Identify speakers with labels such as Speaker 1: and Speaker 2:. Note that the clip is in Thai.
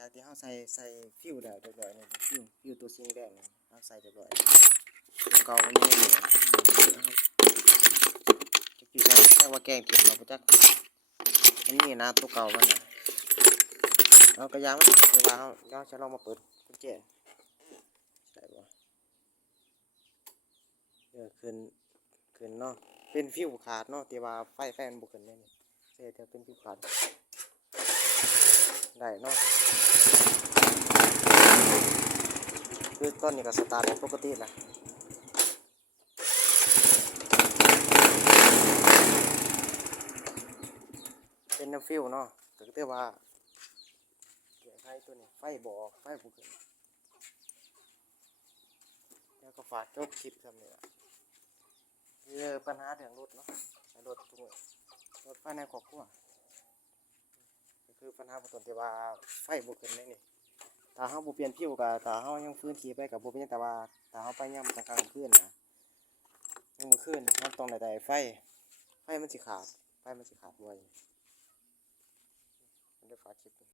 Speaker 1: จากที่เฮาใส่ใส่ฟิวแล้วเรียบร้อยนี่ฟิวฟิวตัวสีแดงนี่เฮาใส่เรียบร้อยตัวเก่ามันยังอยู่จักสิใส่แต่ว่าแกงเก็บมาบ่จักอันนี้นะตัวเก่ามันน่ะเอากระยามันเดี๋ยวว่าเฮาเดี๋ยวเราจะลองมาเปิดกุญแจได้บ่เออขึ้นขึ้นเนาะเป็นฟิวขาดเนาะที่ว่าไฟไฟนบ่ขึ้นแน่นี่เสียแต่เป็นฟิวขาด ได้เนาะคือต้นนี้ก็สตาร์ทปกตินะเป็นน้ำฟิวเนาะก็คือว่าเกี่ยวไฟตัวนี้ไฟบออกไฟบุกขึ้นแล้วก็ฝากจบคลิปทำนี่ละคือปัญหาเรื่องรถเนาะรถทุกรถภายในครอบครัว คือปัญหาของตนที่ว่าไฟบุกขึ้นได้นี่ถ้าเฮาบ่เปลี่ยนผิวก็ถ้าเฮายังฟื้นขี่ไปก็บ่เป็นหยังแต่ว่าถ้าเฮาไปยามกลางคืนนะยามมื้อคืนมันต้องได้ได้ไฟ ไฟมันสิขาด ไฟมันสิขาดบ่อยมันได้ฝากคลิป